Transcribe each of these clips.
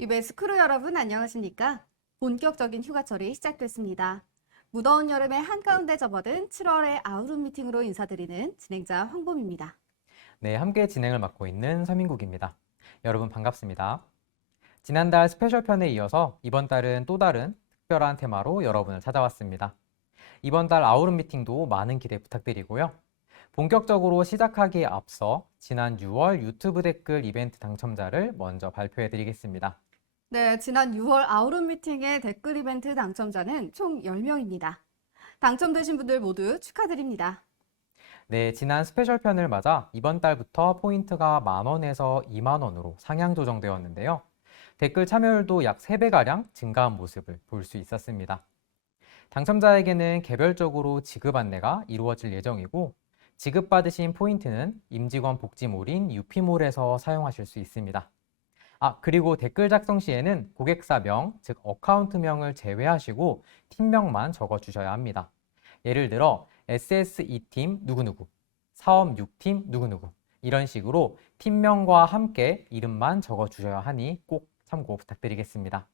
UBS 크루 여러분 안녕하십니까? 본격적인 휴가철이 시작됐습니다. 무더운 여름의 한가운데 접어든 7월의 아우름 미팅으로 인사드리는 진행자 황봄입니다. 네, 함께 진행을 맡고 있는 서민국입니다. 여러분 반갑습니다. 지난달 스페셜 편에 이어서 이번 달은 또 다른 특별한 테마로 여러분을 찾아왔습니다. 이번 달 아우름 미팅도 많은 기대 부탁드리고요. 본격적으로 시작하기에 앞서 지난 6월 유튜브 댓글 이벤트 당첨자를 먼저 발표해 드리겠습니다. 네, 지난 6월 아우름 미팅의 댓글 이벤트 당첨자는 총 10명입니다. 당첨되신 분들 모두 축하드립니다. 네, 지난 스페셜 편을 맞아 이번 달부터 포인트가 10,000원에서 20,000원으로 상향 조정되었는데요. 댓글 참여율도 약 3배가량 증가한 모습을 볼 수 있었습니다. 당첨자에게는 개별적으로 지급 안내가 이루어질 예정이고 지급받으신 포인트는 임직원 복지몰인 유피몰에서 사용하실 수 있습니다. 그리고 댓글 작성 시에는 고객사명, 즉 어카운트명을 제외하시고 팀명만 적어주셔야 합니다. 예를 들어 SS2팀 누구누구, 사업 6팀 누구누구 이런 식으로 팀명과 함께 이름만 적어주셔야 하니 꼭 참고 부탁드리겠습니다.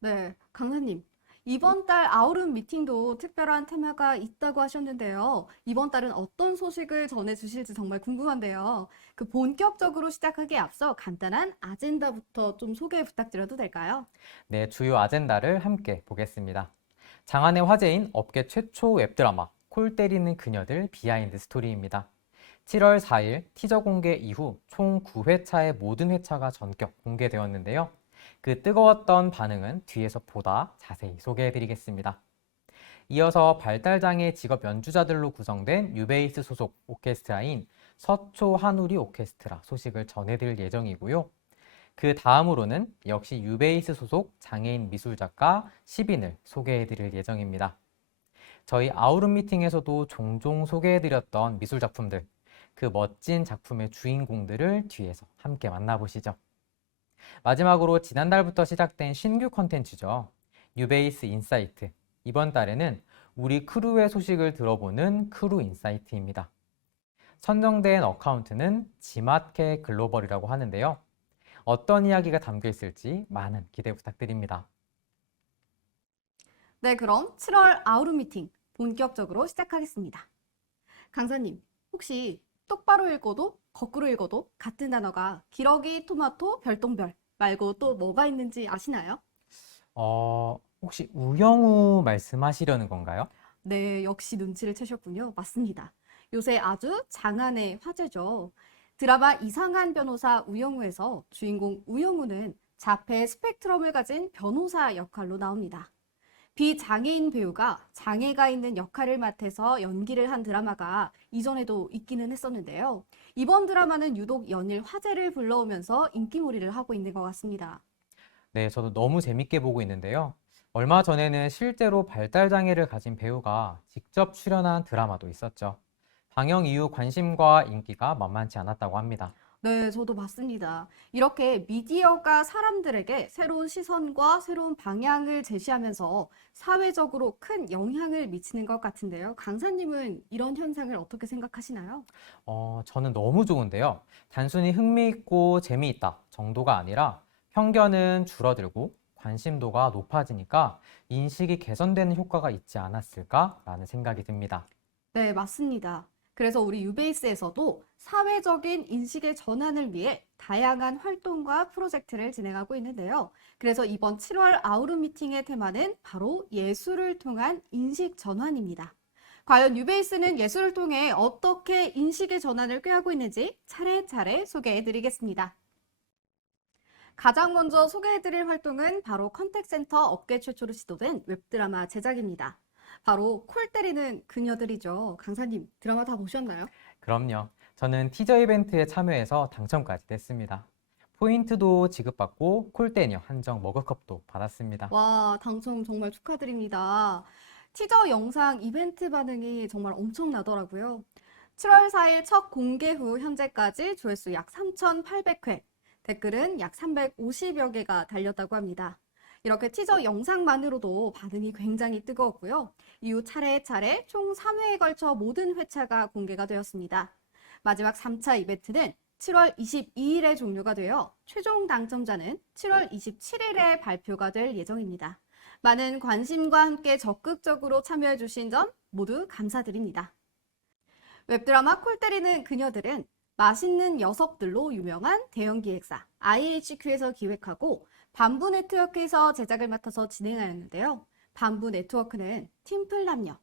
네, 강사님. 이번 달 아우름 미팅도 특별한 테마가 있다고 하셨는데요. 이번 달은 어떤 소식을 전해주실지 정말 궁금한데요. 그 본격적으로 시작하기에 앞서 간단한 아젠다부터 좀 소개 부탁드려도 될까요? 네, 주요 아젠다를 함께 보겠습니다. 장안의 화제인 업계 최초 웹드라마 콜 때리는 그녀들 비하인드 스토리입니다. 7월 4일 티저 공개 이후 총 9회차의 모든 회차가 전격 공개되었는데요. 그 뜨거웠던 반응은 뒤에서 보다 자세히 소개해드리겠습니다. 이어서 발달장애 직업 연주자들로 구성된 뉴베이스 소속 오케스트라인 서초 한우리 오케스트라 소식을 전해드릴 예정이고요. 그 다음으로는 역시 뉴베이스 소속 장애인 미술작가 시빈을 소개해드릴 예정입니다. 저희 아우름 미팅에서도 종종 소개해드렸던 미술작품들, 그 멋진 작품의 주인공들을 뒤에서 함께 만나보시죠. 마지막으로 지난달부터 시작된 신규 컨텐츠죠. 뉴베이스 인사이트. 이번 달에는 우리 크루의 소식을 들어보는 크루 인사이트입니다. 선정된 어카운트는 지마케 글로벌이라고 하는데요. 어떤 이야기가 담겨 있을지 많은 기대 부탁드립니다. 네, 그럼 7월 아우름 미팅 본격적으로 시작하겠습니다. 강사님, 혹시 똑바로 읽어도 거꾸로 읽어도 같은 단어가 기러기, 토마토, 별똥별 말고 또 뭐가 있는지 아시나요? 혹시 우영우 말씀하시려는 건가요? 네, 역시 눈치를 채셨군요. 맞습니다. 요새 아주 장안의 화제죠. 드라마 이상한 변호사 우영우에서 주인공 우영우는 자폐 스펙트럼을 가진 변호사 역할로 나옵니다. 비장애인 배우가 장애가 있는 역할을 맡아서 연기를 한 드라마가 이전에도 있기는 했었는데요. 이번 드라마는 유독 연일 화제를 불러오면서 인기몰이를 하고 있는 것 같습니다. 네, 저도 너무 재밌게 보고 있는데요. 얼마 전에는 실제로 발달장애를 가진 배우가 직접 출연한 드라마도 있었죠. 방영 이후 관심과 인기가 만만치 않았다고 합니다. 네, 저도 봤습니다. 이렇게 미디어가 사람들에게 새로운 시선과 새로운 방향을 제시하면서 사회적으로 큰 영향을 미치는 것 같은데요. 강사님은 이런 현상을 어떻게 생각하시나요? 저는 너무 좋은데요. 단순히 흥미있고 재미있다 정도가 아니라 편견은 줄어들고 관심도가 높아지니까 인식이 개선되는 효과가 있지 않았을까라는 생각이 듭니다. 네, 맞습니다. 그래서 우리 유베이스에서도 사회적인 인식의 전환을 위해 다양한 활동과 프로젝트를 진행하고 있는데요. 그래서 이번 7월 아우름 미팅의 테마는 바로 예술을 통한 인식 전환입니다. 과연 유베이스는 예술을 통해 어떻게 인식의 전환을 꾀하고 있는지 차례차례 소개해 드리겠습니다. 가장 먼저 소개해 드릴 활동은 바로 컨택센터 업계 최초로 시도된 웹드라마 제작입니다. 바로 콜 때리는 그녀들이죠. 강사님, 드라마 다 보셨나요? 그럼요. 저는 티저 이벤트에 참여해서 당첨까지 됐습니다. 포인트도 지급받고 콜대녀 한정 머그컵도 받았습니다. 와, 당첨 정말 축하드립니다. 티저 영상 이벤트 반응이 정말 엄청나더라고요. 7월 4일 첫 공개 후 현재까지 조회수 약 3,800회, 댓글은 약 350여 개가 달렸다고 합니다. 이렇게 티저 영상만으로도 반응이 굉장히 뜨거웠고요. 이후 차례차례 총 3회에 걸쳐 모든 회차가 공개가 되었습니다. 마지막 3차 이벤트는 7월 22일에 종료가 되어 최종 당첨자는 7월 27일에 발표가 될 예정입니다. 많은 관심과 함께 적극적으로 참여해 주신 점 모두 감사드립니다. 웹드라마 콜 때리는 그녀들은 맛있는 녀석들로 유명한 대형 기획사 IHQ에서 기획하고 반부 네트워크에서 제작을 맡아서 진행하였는데요. 반부 네트워크는 팀플남녀,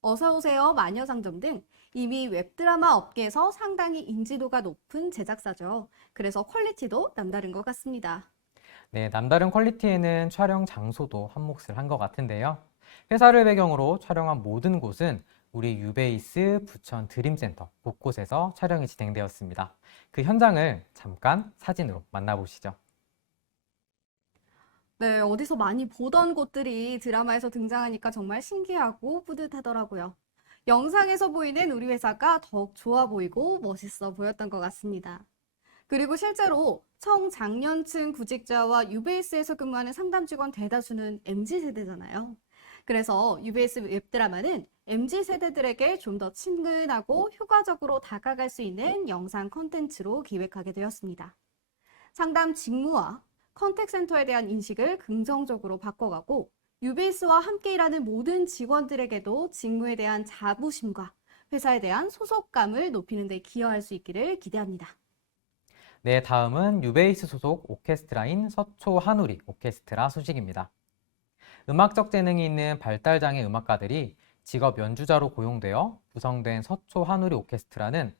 어서오세요 마녀상점 등 이미 웹드라마 업계에서 상당히 인지도가 높은 제작사죠. 그래서 퀄리티도 남다른 것 같습니다. 네, 남다른 퀄리티에는 촬영 장소도 한 몫을 한 것 같은데요. 회사를 배경으로 촬영한 모든 곳은 우리 유베이스 부천 드림센터 곳곳에서 촬영이 진행되었습니다. 그 현장을 잠깐 사진으로 만나보시죠. 네, 어디서 많이 보던 곳들이 드라마에서 등장하니까 정말 신기하고 뿌듯하더라고요. 영상에서 보이는 우리 회사가 더욱 좋아 보이고 멋있어 보였던 것 같습니다. 그리고 실제로 청장년층 구직자와 유베이스에서 근무하는 상담 직원 대다수는 MZ세대잖아요. 그래서 유베이스 웹드라마는 MZ세대들에게 좀 더 친근하고 효과적으로 다가갈 수 있는 영상 콘텐츠로 기획하게 되었습니다. 상담 직무와 컨택센터에 대한 인식을 긍정적으로 바꿔가고 유베이스와 함께 일하는 모든 직원들에게도 직무에 대한 자부심과 회사에 대한 소속감을 높이는 데 기여할 수 있기를 기대합니다. 네, 다음은 유베이스 소속 오케스트라인 서초 한우리 오케스트라 소식입니다. 음악적 재능이 있는 발달장애 음악가들이 직업 연주자로 고용되어 구성된 서초 한우리 오케스트라는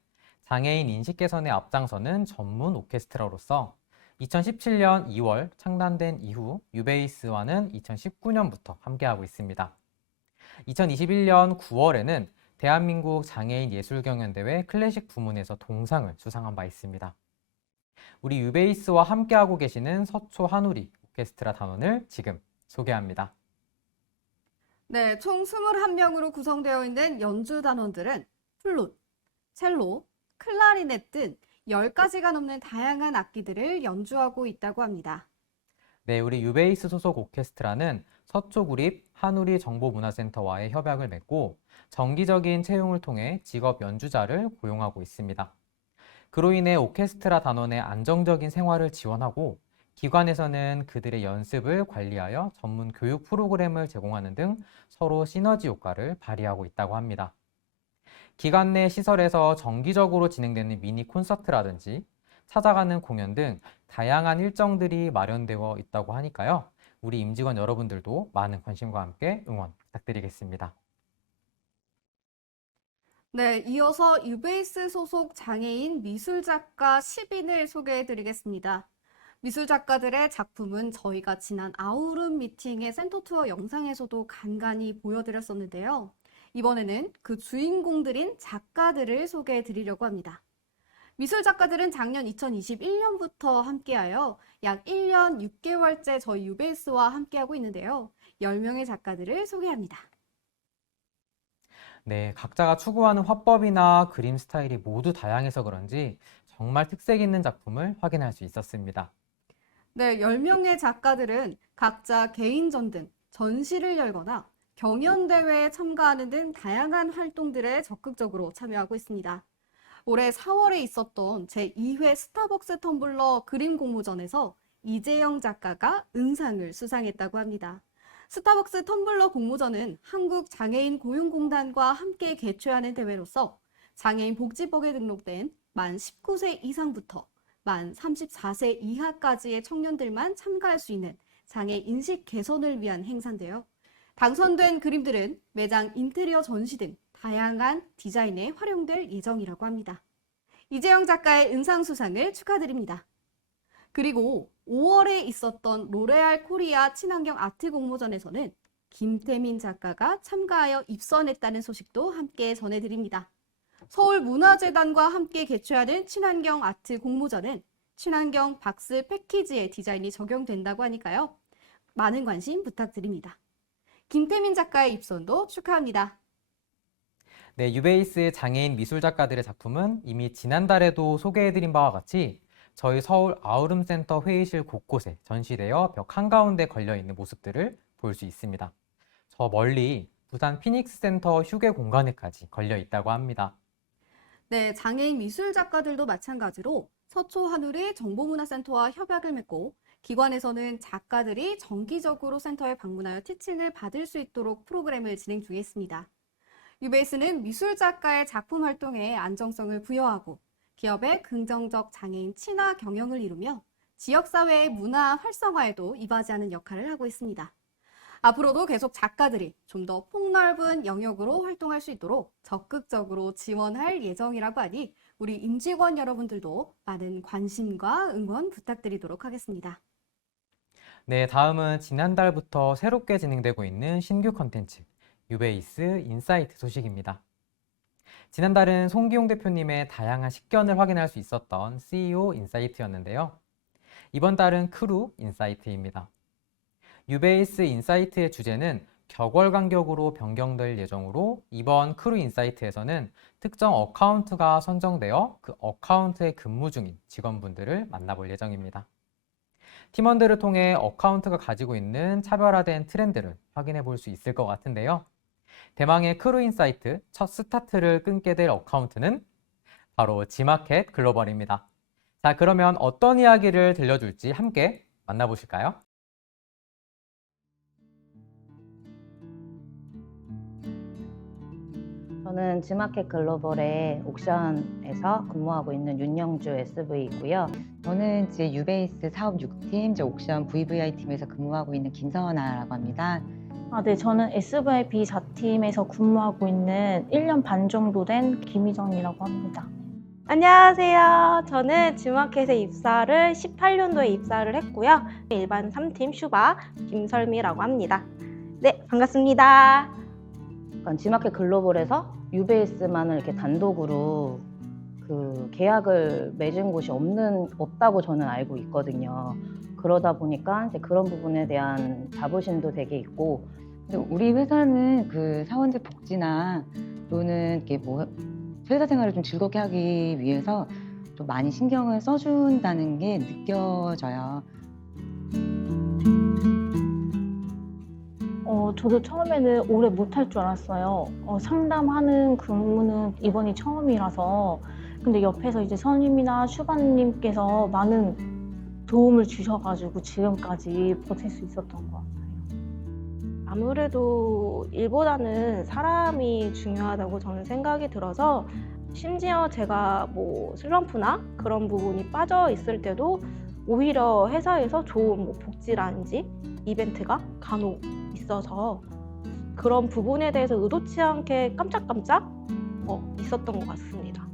장애인 인식 개선에 앞장서는 전문 오케스트라로서 2017년 2월 창단된 이후 유베이스와는 2019년부터 함께하고 있습니다. 2021년 9월에는 대한민국 장애인 예술경연대회 클래식 부문에서 동상을 수상한 바 있습니다. 우리 유베이스와 함께하고 계시는 서초 한우리 오케스트라 단원을 지금 소개합니다. 네, 총 21명으로 구성되어 있는 연주 단원들은 플룻, 첼로, 클라리넷 등 10가지가 넘는 다양한 악기들을 연주하고 있다고 합니다. 네, 우리 유베이스 소속 오케스트라는 서초구립 한우리 정보문화센터와의 협약을 맺고 정기적인 채용을 통해 직업 연주자를 고용하고 있습니다. 그로 인해 오케스트라 단원의 안정적인 생활을 지원하고 기관에서는 그들의 연습을 관리하여 전문 교육 프로그램을 제공하는 등 서로 시너지 효과를 발휘하고 있다고 합니다. 기관 내 시설에서 정기적으로 진행되는 미니 콘서트라든지 찾아가는 공연 등 다양한 일정들이 마련되어 있다고 하니까요. 우리 임직원 여러분들도 많은 관심과 함께 응원 부탁드리겠습니다. 네, 이어서 유베이스 소속 장애인 미술작가 10인을 소개해드리겠습니다. 미술작가들의 작품은 저희가 지난 아우름 미팅의 센터 투어 영상에서도 간간히 보여드렸었는데요. 이번에는 그 주인공들인 작가들을 소개해드리려고 합니다. 미술작가들은 작년 2021년부터 함께하여 약 1년 6개월째 저희 유베이스와 함께하고 있는데요. 10명의 작가들을 소개합니다. 네, 각자가 추구하는 화법이나 그림 스타일이 모두 다양해서 그런지 정말 특색 있는 작품을 확인할 수 있었습니다. 네, 10명의 작가들은 각자 개인전 등 전시를 열거나 경연대회에 참가하는 등 다양한 활동들에 적극적으로 참여하고 있습니다. 올해 4월에 있었던 제2회 스타벅스 텀블러 그림 공모전에서 이재영 작가가 은상을 수상했다고 합니다. 스타벅스 텀블러 공모전은 한국장애인 고용공단과 함께 개최하는 대회로서 장애인 복지법에 등록된 만 19세 이상부터 만 34세 이하까지의 청년들만 참가할 수 있는 장애 인식 개선을 위한 행사인데요. 당선된 그림들은 매장 인테리어 전시 등 다양한 디자인에 활용될 예정이라고 합니다. 이재영 작가의 은상 수상을 축하드립니다. 그리고 5월에 있었던 로레알 코리아 친환경 아트 공모전에서는 김태민 작가가 참가하여 입선했다는 소식도 함께 전해드립니다. 서울문화재단과 함께 개최하는 친환경 아트 공모전은 친환경 박스 패키지의 디자인이 적용된다고 하니까요. 많은 관심 부탁드립니다. 김태민 작가의 입선도 축하합니다. 네, 유베이스 장애인 미술 작가들의 작품은 이미 지난달에도 소개해드린 바와 같이 저희 서울 아우름센터 회의실 곳곳에 전시되어 벽 한가운데 걸려있는 모습들을 볼 수 있습니다. 저 멀리 부산 피닉스 센터 휴게 공간에까지 걸려 있다고 합니다. 네, 장애인 미술 작가들도 마찬가지로 서초 한울이 정보문화센터와 협약을 맺고 기관에서는 작가들이 정기적으로 센터에 방문하여 티칭을 받을 수 있도록 프로그램을 진행 중에 있습니다. 유베이스는 미술 작가의 작품 활동에 안정성을 부여하고 기업의 긍정적 장애인 친화 경영을 이루며 지역사회의 문화 활성화에도 이바지하는 역할을 하고 있습니다. 앞으로도 계속 작가들이 좀 더 폭넓은 영역으로 활동할 수 있도록 적극적으로 지원할 예정이라고 하니 우리 임직원 여러분들도 많은 관심과 응원 부탁드리도록 하겠습니다. 네, 다음은 지난달부터 새롭게 진행되고 있는 신규 컨텐츠, 유베이스 인사이트 소식입니다. 지난달은 송기용 대표님의 다양한 식견을 확인할 수 있었던 CEO 인사이트였는데요. 이번 달은 크루 인사이트입니다. 유베이스 인사이트의 주제는 격월 간격으로 변경될 예정으로 이번 크루 인사이트에서는 특정 어카운트가 선정되어 그 어카운트에 근무 중인 직원분들을 만나볼 예정입니다. 팀원들을 통해 어카운트가 가지고 있는 차별화된 트렌드를 확인해 볼 수 있을 것 같은데요. 대망의 크루 인사이트 첫 스타트를 끊게 될 어카운트는 바로 지마켓 글로벌입니다. 자, 그러면 어떤 이야기를 들려줄지 함께 만나보실까요? 저는 지마켓 글로벌의 옥션에서 근무하고 있는 윤영주 SV이고요. 저는 이제 유베이스 사업 6팀, 이제 옥션 VVI 팀에서 근무하고 있는 김서원아라고 합니다. 네, 저는 SVIP 4팀에서 근무하고 있는 1년 반 정도 된 김희정이라고 합니다. 안녕하세요. 저는 지마켓에 입사를 18년도에 입사를 했고요. 일반 3팀 슈바 김설미라고 합니다. 네, 반갑습니다. 그러니까 지마켓 글로벌에서 유베이스만을 이렇게 단독으로 그 계약을 맺은 곳이 없다고 저는 알고 있거든요. 그러다 보니까 이제 그런 부분에 대한 자부심도 되게 있고, 근데 우리 회사는 그 사원들 복지나 또는 이렇게 뭐 회사 생활을 좀 즐겁게 하기 위해서 좀 많이 신경을 써준다는 게 느껴져요. 저도 처음에는 오래 못할 줄 알았어요. 상담하는 근무는 이번이 처음이라서. 근데 옆에서 이제 선임이나 슈바님께서 많은 도움을 주셔가지고 지금까지 버틸 수 있었던 것 같아요. 아무래도 일보다는 사람이 중요하다고 저는 생각이 들어서 심지어 제가 뭐 슬럼프나 그런 부분이 빠져 있을 때도 오히려 회사에서 좋은 뭐 복지라든지 이벤트가 간혹 있어서 그런 부분에 대해서 의도치 않게 깜짝깜짝 있었던 것 같습니다.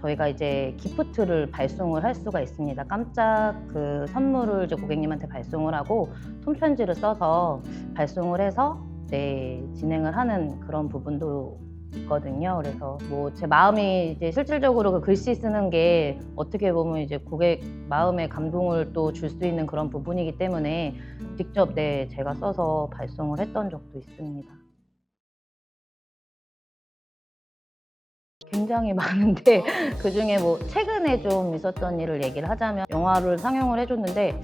저희가 이제 기프트를 발송을 할 수가 있습니다. 깜짝 그 선물을 이제 고객님한테 발송을 하고 손편지를 써서 발송을 해서 진행을 하는 그런 부분도 있거든요. 그래서 뭐 제 마음이 이제 실질적으로 그 글씨 쓰는 게 어떻게 보면 이제 고객 마음에 감동을 또 줄 수 있는 그런 부분이기 때문에 직접 제가 써서 발송을 했던 적도 있습니다. 굉장히 많은데 그중에 뭐 최근에 좀 있었던 일을 얘기를 하자면 영화를 상영을 해줬는데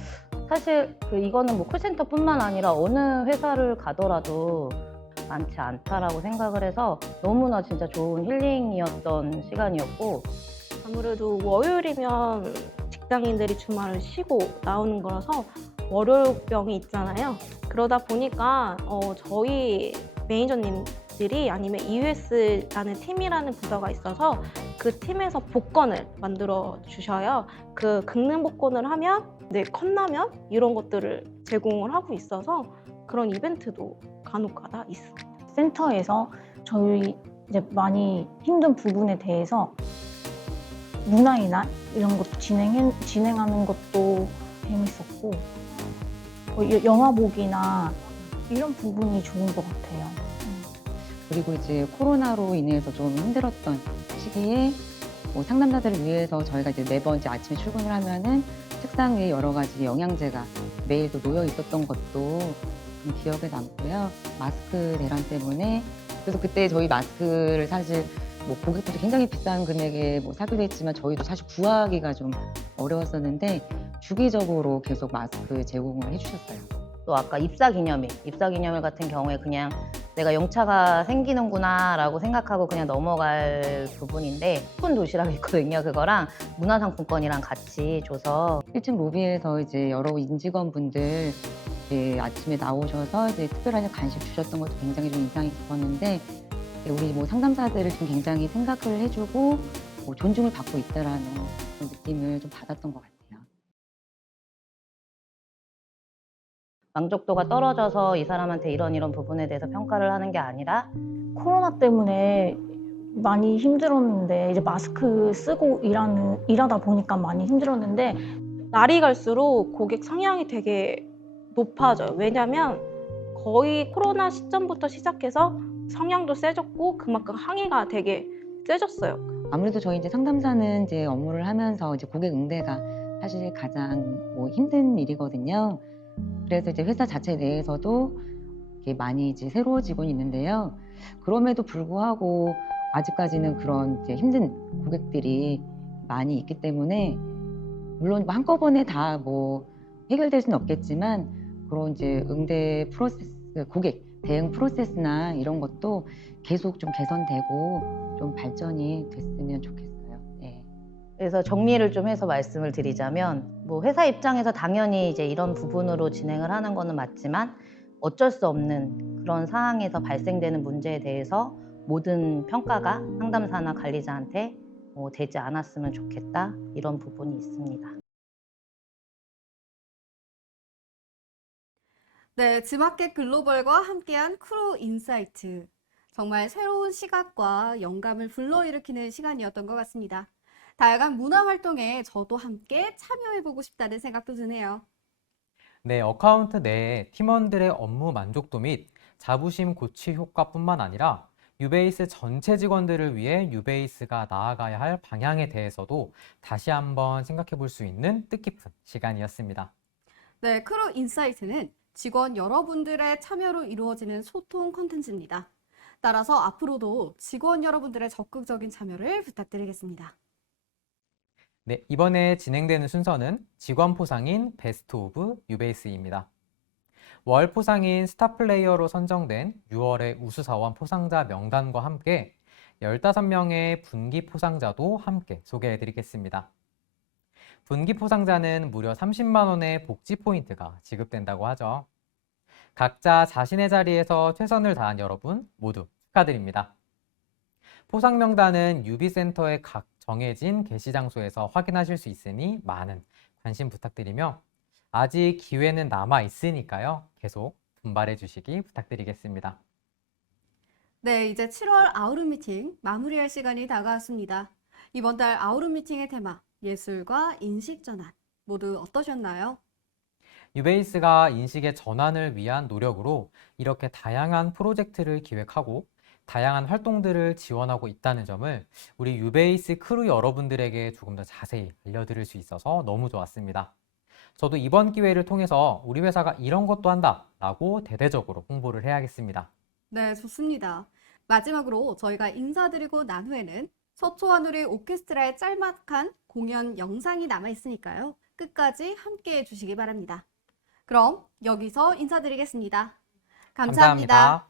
사실 이거는 뭐 콜센터뿐만 아니라 어느 회사를 가더라도 많지 않다라고 생각을 해서 너무나 진짜 좋은 힐링이었던 시간이었고, 아무래도 월요일이면 직장인들이 주말을 쉬고 나오는 거라서 월요병이 있잖아요. 그러다 보니까 저희 매니저님들이 아니면 EUS라는 팀이라는 부서가 있어서 그 팀에서 복권을 만들어 주셔요. 그 긁는 복권을 하면 컵라면 이런 것들을 제공을 하고 있어서 그런 이벤트도 간혹가다 있어요. 센터에서 저희 이제 많이 힘든 부분에 대해서 문화이나 이런 것도 진행하는 것도 재밌었고, 영화 보기나 이런 부분이 좋은 것 같아요. 그리고 이제 코로나로 인해서 좀 힘들었던 시기에 뭐 상담자들을 위해서 저희가 이제 매번 이제 아침에 출근을 하면은 책상 위에 여러 가지 영양제가 매일 또 놓여 있었던 것도 좀 기억에 남고요. 마스크 대란 때문에 그래서 그때 저희 마스크를 사실 뭐 고객들도 굉장히 비싼 금액에 뭐 사기도 했지만 저희도 사실 구하기가 좀 어려웠었는데 주기적으로 계속 마스크 제공을 해주셨어요. 또 아까 입사 기념일 같은 경우에 그냥 내가 연차가 생기는구나 라고 생각하고 그냥 넘어갈 부분인데 큰 도시락이 있거든요. 그거랑 문화상품권이랑 같이 줘서 1층 로비에서 이제 여러 임직원분들 이제 아침에 나오셔서 이제 특별한 간식 주셨던 것도 굉장히 좀 인상이 깊었는데 우리 뭐 상담사들을 좀 굉장히 생각을 해주고 뭐 존중을 받고 있다라는 그런 느낌을 좀 받았던 것 같아요. 만족도가 떨어져서 이 사람한테 이런 부분에 대해서 평가를 하는 게 아니라 코로나 때문에 많이 힘들었는데 이제 마스크 쓰고 일하다 보니까 많이 힘들었는데 날이 갈수록 고객 성향이 되게 높아져요. 왜냐면 거의 코로나 시점부터 시작해서 성향도 세졌고 그만큼 항의가 되게 세졌어요. 아무래도 저희 이제 상담사는 이제 업무를 하면서 이제 고객 응대가 사실 가장 뭐 힘든 일이거든요. 그래서 이제 회사 자체 내에서도 이렇게 많이 이제 새로워지고 있는데요. 그럼에도 불구하고 아직까지는 그런 이제 힘든 고객들이 많이 있기 때문에 물론 뭐 한꺼번에 다 뭐 해결될 수는 없겠지만 그런 이제 응대 프로세스, 고객 대응 프로세스나 이런 것도 계속 좀 개선되고 좀 발전이 됐으면 좋겠어요. 네. 그래서 정리를 좀 해서 말씀을 드리자면 뭐 회사 입장에서 당연히 이제 이런 부분으로 진행을 하는 거는 맞지만 어쩔 수 없는 그런 상황에서 발생되는 문제에 대해서 모든 평가가 상담사나 관리자한테 되지 않았으면 좋겠다 이런 부분이 있습니다. 네, 지마켓 글로벌과 함께한 크루 인사이트. 정말 새로운 시각과 영감을 불러일으키는 시간이었던 것 같습니다. 다양한 문화 활동에 저도 함께 참여해보고 싶다는 생각도 드네요. 네, 어카운트 내에 팀원들의 업무 만족도 및 자부심 고취 효과뿐만 아니라 유베이스 전체 직원들을 위해 유베이스가 나아가야 할 방향에 대해서도 다시 한번 생각해 볼 수 있는 뜻깊은 시간이었습니다. 네, 크루 인사이트는 직원 여러분들의 참여로 이루어지는 소통 콘텐츠입니다. 따라서 앞으로도 직원 여러분들의 적극적인 참여를 부탁드리겠습니다. 네, 이번에 진행되는 순서는 직원 포상인 베스트 오브 유베이스입니다. 월 포상인 스타 플레이어로 선정된 6월의 우수사원 포상자 명단과 함께 15명의 분기 포상자도 함께 소개해 드리겠습니다. 분기 포상자는 무려 30만 원의 복지 포인트가 지급된다고 하죠. 각자 자신의 자리에서 최선을 다한 여러분 모두 축하드립니다. 포상 명단은 유비센터의 각 정해진 게시 장소에서 확인하실 수 있으니 많은 관심 부탁드리며 아직 기회는 남아 있으니까요. 계속 분발해 주시기 부탁드리겠습니다. 네, 이제 7월 아우름 미팅 마무리할 시간이 다가왔습니다. 이번 달 아우름 미팅의 테마, 예술과 인식 전환. 모두 어떠셨나요? 유베이스가 인식의 전환을 위한 노력으로 이렇게 다양한 프로젝트를 기획하고 다양한 활동들을 지원하고 있다는 점을 우리 유베이스 크루 여러분들에게 조금 더 자세히 알려드릴 수 있어서 너무 좋았습니다. 저도 이번 기회를 통해서 우리 회사가 이런 것도 한다 라고 대대적으로 홍보를 해야겠습니다. 네, 좋습니다. 마지막으로 저희가 인사드리고 난 후에는 서초하누리 오케스트라의 짤막한 공연 영상이 남아 있으니까요. 끝까지 함께 해주시기 바랍니다. 그럼 여기서 인사드리겠습니다. 감사합니다.